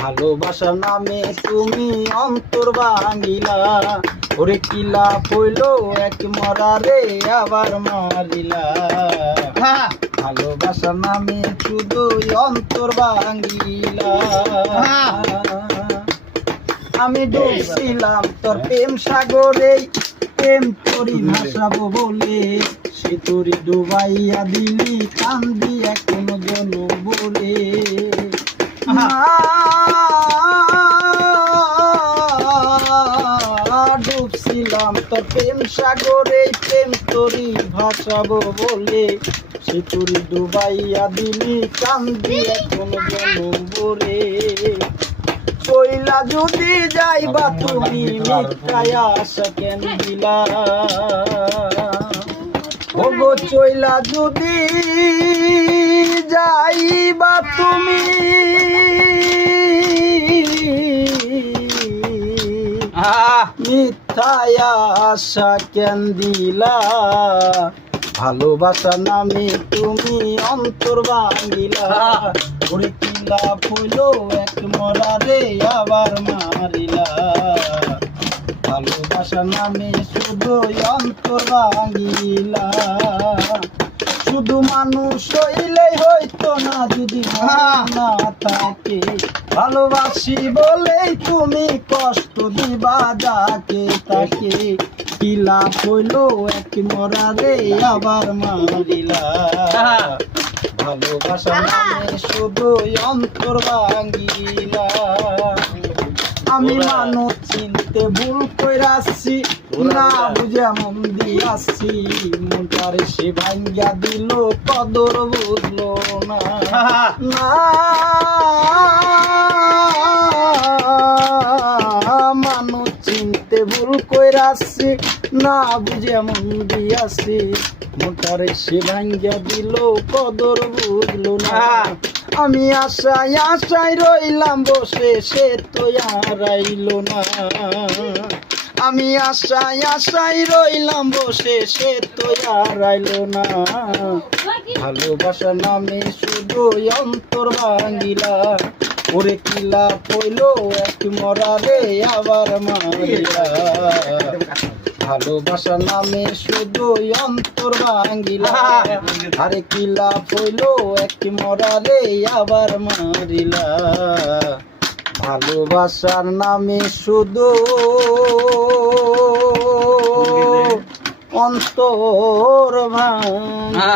ভালোবাসার নামে তুমি অন্তর ভাঙিলা, ওরে কিলা পইল এক মরারে আবার মারিলা। ভালোবাসার নামে শুধু অন্তর ভাঙিলা। আমি ডুবছিলাম তোর প্রেম সাগরে, প্রেম তোরি ভাসাবো বলে, সে তোরি ডুবাইয়া দিলি কান্দি এখন জন বলে। ডুবছিলাম তোর প্রেম সাগরে, প্রেম তোরি ভাসাবো বলে, সে তোরি ডুবাইয়া দিলি কান্দি এখন জন বলে। চইলা যদি যাইবা তুমি মিথ্যায় আশা কেন দিলা, ওগো চইলা যদি যাইবা তুমি মিথ্যায় আশা কেন দিলা। ভালোবাসা নামে তুমি অন্তর ভাঙিলা, ওরে কিলা হইল এক মরারে আবার মারিলা। ভালোবাসা নামে শুধু অন্তর ভাঙিলা। শুধু মানুষ হইলেই হইতো না যদি না থাকে, ভালোবাসি বলেই তুমি কষ্ট দিবা যাকে তাকে। কিলা হইল এক মরারে আবার মারিলা। ভালোবাসা নামে শুধু অন্তর ভাঙিলা। আমি মানুষ চিনতে ভুল কইরাছি, না বুঝে মন দিয়াছি, মনটারে সে ভাঙ্গা দিল কদর বুঝলো না। মানুষ চিনতে ভুল কইরাছি, না বুঝে মন দিয়াছি, মনটারে সে ভাঙ্গা দিল কদর বুঝলো না। আমি আশায় আশায় রইলাম বসে, সে তো আর আইলো না। আমি আশায় আশায় রইলাম বসে, সে তো আর আইলো না। ভালোবাসার নামে শুধু অন্তর ভাঙিলা, ওরে কিলা পইল এক মরারে আবার মারিলা। ভালোবাসার নামে শুধু অন্তর ভাঙিলা, আরে কিলা পইল এক মরারে আবার মারিলা। ভালোবাসার নামে শুধু অন্তর ভাঙিলা।